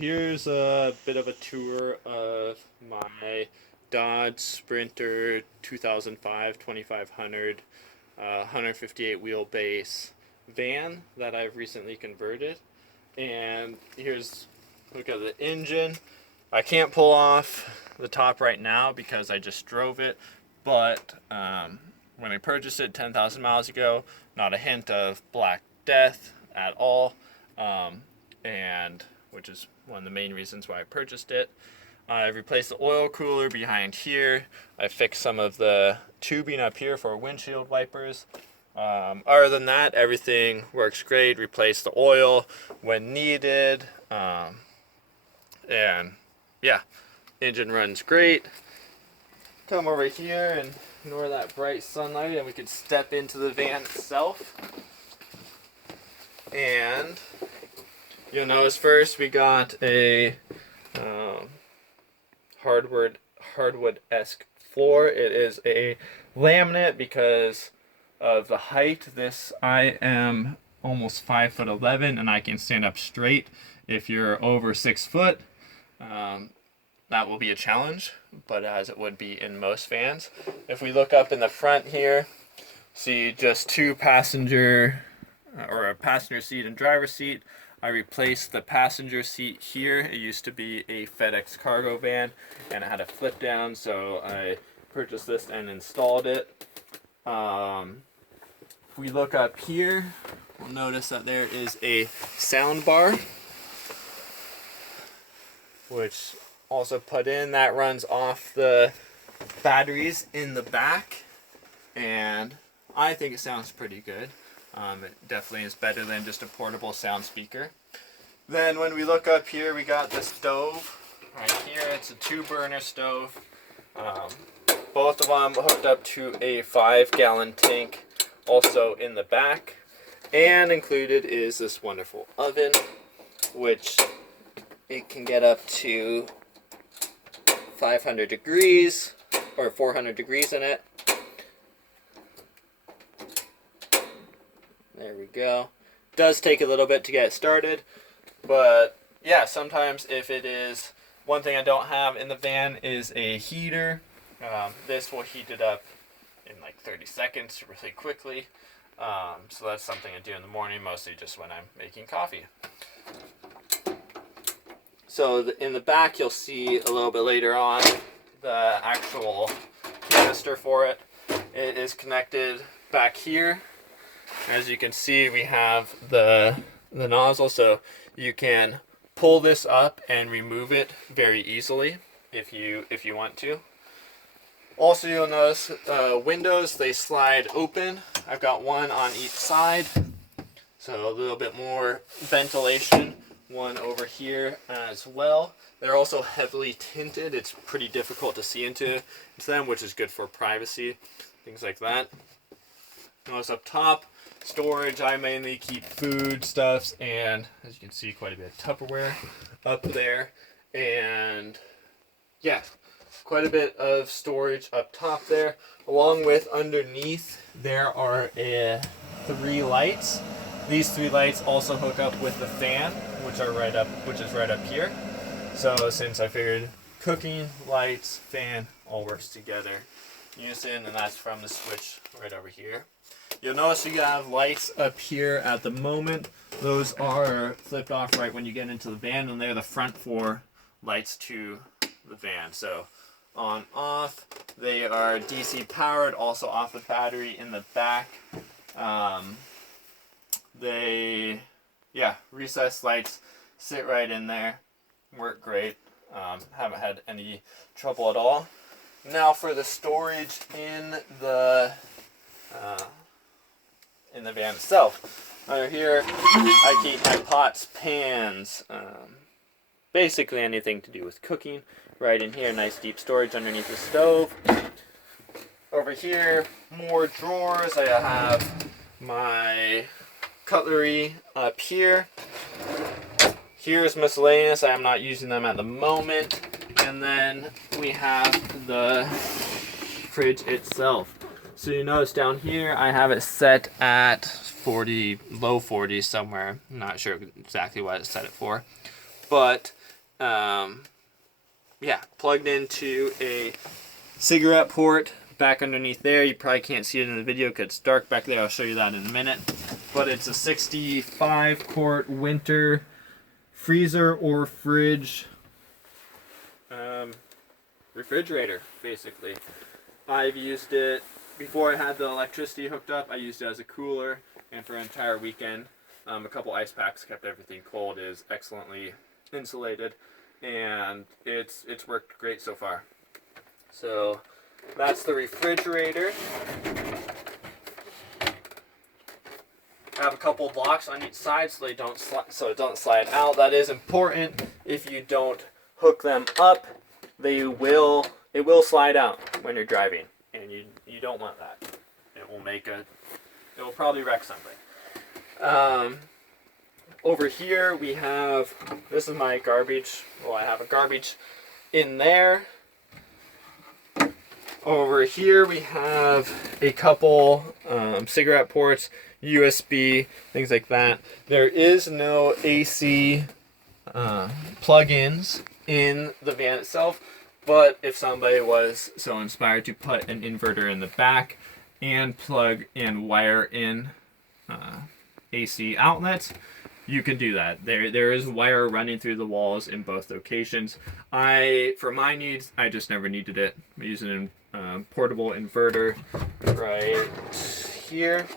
Here's a bit of a tour of my Dodge Sprinter 2005 2500 158 wheelbase van that I've recently converted. And here's look at the engine. I can't pull off the top right now because I just drove it, but when I purchased it 10,000 miles ago, not a hint of Black Death at all, and which is one of the main reasons why I purchased it. I replaced the oil cooler behind here. I fixed some of the tubing up here for windshield wipers. Other than that, everything works great. Replaced the oil when needed. And yeah, engine runs great. Come over here and ignore that bright sunlight and we could step into the van itself. And you'll notice first we got a hardwood-esque floor. It is a laminate because of the height. I am almost 5'11" and I can stand up straight. If you're over 6 foot, that will be a challenge, but as it would be in most vans. If we look up in the front here, see just two passenger or a passenger seat and driver seat. I replaced the passenger seat here. It used to be a FedEx cargo van and it had a flip down, so I purchased this and installed it. If we look up here, we'll notice that there is a sound bar, which also put in, that runs off the batteries in the back, and I think it sounds pretty good. It definitely is better than just a portable sound speaker. Then when we look up here, we got the stove right here. It's a 2-burner stove. Both of them hooked up to a 5-gallon tank also in the back. And included is this wonderful oven, which it can get up to 500 degrees or 400 degrees in it. There we go. Does take a little bit to get started, but yeah, sometimes if it is, one thing I don't have in the van is a heater. This will heat it up in like 30 seconds really quickly. So that's something I do in the morning, mostly just when I'm making coffee. So in the back, you'll see a little bit later on the actual canister for it. It is connected back here. As you can see, we have the nozzle, so you can pull this up and remove it very easily if you want to. Also, you'll notice windows, they slide open. I've got one on each side, so a little bit more ventilation. One over here as well. They're also heavily tinted. It's pretty difficult to see into them, which is good for privacy, things like that. Notice up top, storage. I mainly keep food stuffs and, as you can see, quite a bit of Tupperware up there. And yeah, quite a bit of storage up top there. Along with underneath, there are 3 lights. These 3 lights also hook up with the fan, which is right up here. So since I figured cooking, lights, fan all works together in unison, and that's from the switch right over here. You'll notice you have lights up here at the moment. Those are flipped off right when you get into the van, and they're the front 4 lights to the van. So on, off, they are DC powered, also off the battery in the back. Recessed lights sit right in there, work great. Haven't had any trouble at all. Now for the storage in the van itself. Under here, I keep my pots, pans, basically anything to do with cooking. Right in here, nice deep storage underneath the stove. Over here, more drawers. I have my cutlery up here. Here's miscellaneous. I am not using them at the moment. And then we have the fridge itself. So you notice down here, I have it set at 40, low 40s somewhere. I'm not sure exactly what I set it for. But yeah, plugged into a cigarette port back underneath there. You probably can't see it in the video because it's dark back there. I'll show you that in a minute. But it's a 65 quart winter freezer or fridge refrigerator, basically. I've used it before I had the electricity hooked up. I used it as a cooler, and for an entire weekend, a couple ice packs kept everything cold. It is excellently insulated, and it's worked great so far. So that's the refrigerator. I have a couple locks on each side so it don't slide out. That is important. If you don't hook them up, it will slide out when you're driving, and you don't want that. It will probably wreck something. Over here we have, this is my garbage. Well, I have a garbage in there. Over here we have a couple cigarette ports, USB, things like that. There is no AC plug-ins in the van itself, but if somebody was so inspired to put an inverter in the back and plug and wire in AC outlets, you can do that. There is wire running through the walls in both locations. For my needs, I just never needed it. I'm using a portable inverter right here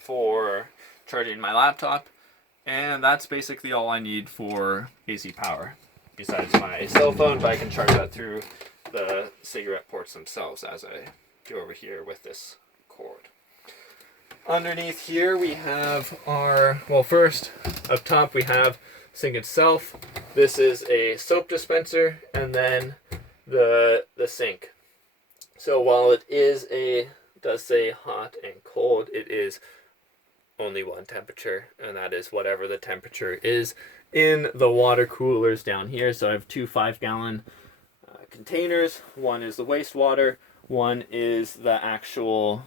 for charging my laptop, and that's basically all I need for AC power, besides my cell phone, but I can charge that through the cigarette ports themselves, as I do over here with this cord. Underneath here we have first up top we have the sink itself. This is a soap dispenser, and then the sink. So while it does say hot and cold, it is only one temperature, and that is whatever the temperature is in the water coolers down here. So I have two 5-gallon containers. One is the wastewater, one is the actual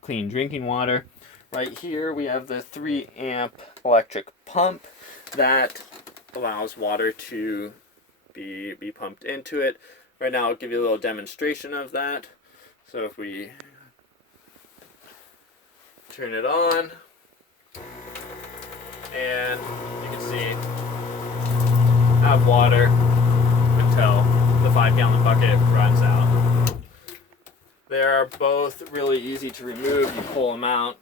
clean drinking water. Right here we have the 3-amp electric pump that allows water to be pumped into it. Right now I'll give you a little demonstration of that. So if we turn it on, and you can see I have water until the 5-gallon bucket runs out. They are both really easy to remove. You pull them out,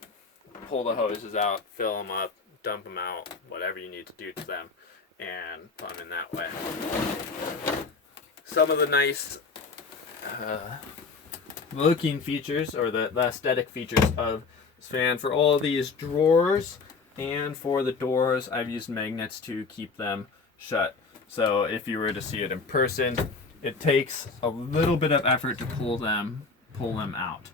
pull the hoses out, fill them up, dump them out, whatever you need to do to them, and put them in that way. Some of the nice looking features, or the aesthetic features of this fan, for all of these drawers and for the doors, I've used magnets to keep them shut. So if you were to see it in person, it takes a little bit of effort to pull them out.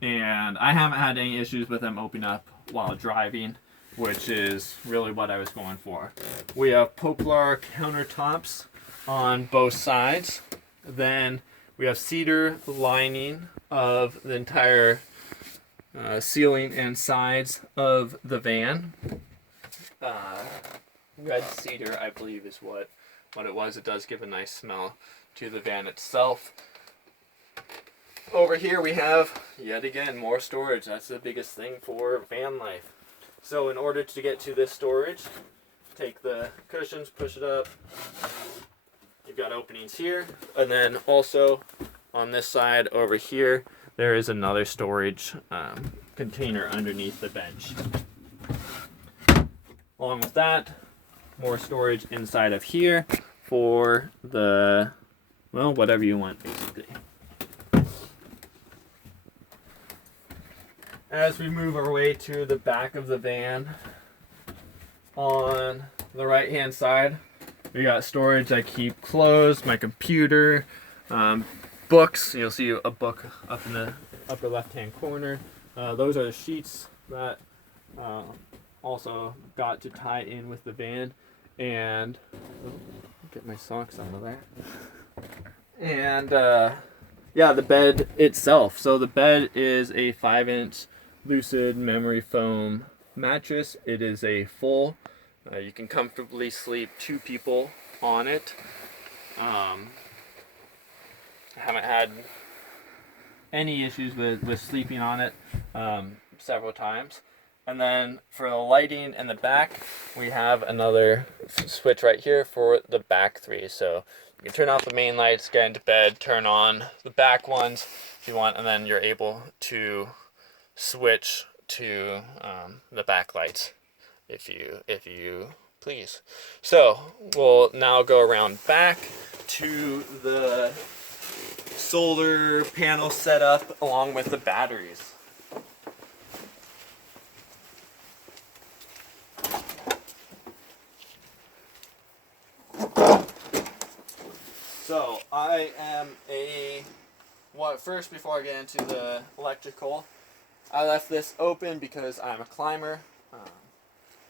And I haven't had any issues with them opening up while driving, which is really what I was going for. We have Poplar countertops on both sides. Then we have cedar lining of the entire ceiling and sides of the van. Red cedar, I believe, is what it was. It does give a nice smell to the van itself. Over here we have, yet again, more storage. That's the biggest thing for van life. So in order to get to this storage, take the cushions, push it up. You've got openings here, and then also on this side over here, there is another storage container underneath the bench. Along with that, more storage inside of here for whatever you want, basically. As we move our way to the back of the van, on the right hand side, we got storage. I keep clothes, my computer, books. You'll see a book up in the upper left hand corner. Those are the sheets that also got to tie in with the van. And get my socks out of there. And the bed itself. So the bed is a 5-inch Lucid memory foam mattress. It is a full. You can comfortably sleep 2 people on it. I haven't had any issues with sleeping on it several times. And then for the lighting in the back, we have another switch right here for the back three. So you can turn off the main lights, get into bed, turn on the back ones if you want, and then you're able to switch to the back lights if you please. So we'll now go around back to the solar panel setup along with the batteries. So I am first, before I get into the electrical, I left this open because I'm a climber,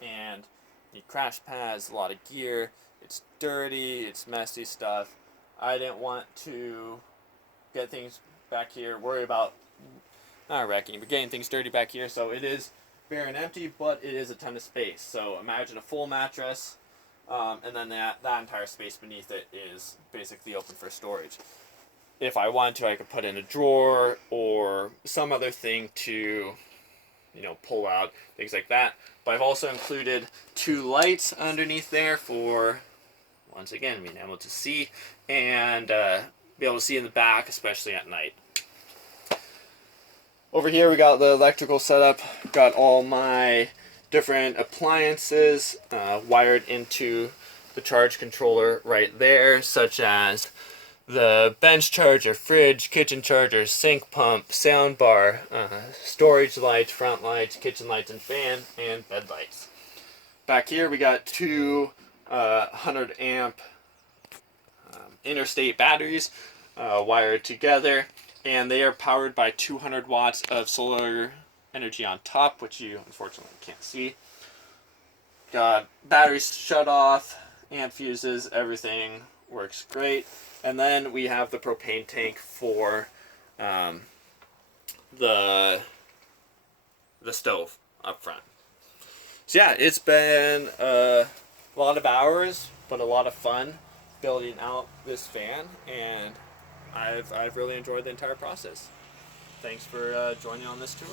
and need crash pads, a lot of gear. It's dirty, it's messy stuff. I didn't want to get things back here, worry about not wrecking, but getting things dirty back here. So it is bare and empty, but it is a ton of space. So imagine a full mattress, and then that entire space beneath it is basically open for storage. If I wanted to, I could put in a drawer or some other thing to, pull out, things like that. But I've also included 2 lights underneath there for, once again, being able to see and be able to see in the back, especially at night. Over here we got the electrical setup. Got all my different appliances wired into the charge controller right there, such as the bench charger, fridge, kitchen charger, sink pump, sound bar, storage lights, front lights, kitchen lights and fan, and bed lights. Back here we got 2 100 amp interstate batteries wired together, and they are powered by 200 watts of solar energy on top, which you unfortunately can't see. Got batteries shut off, amp fuses, everything works great. And then we have the propane tank for the stove up front. So yeah, it's been a lot of hours, but a lot of fun building out this van, and I've really enjoyed the entire process. Thanks for joining on this tour.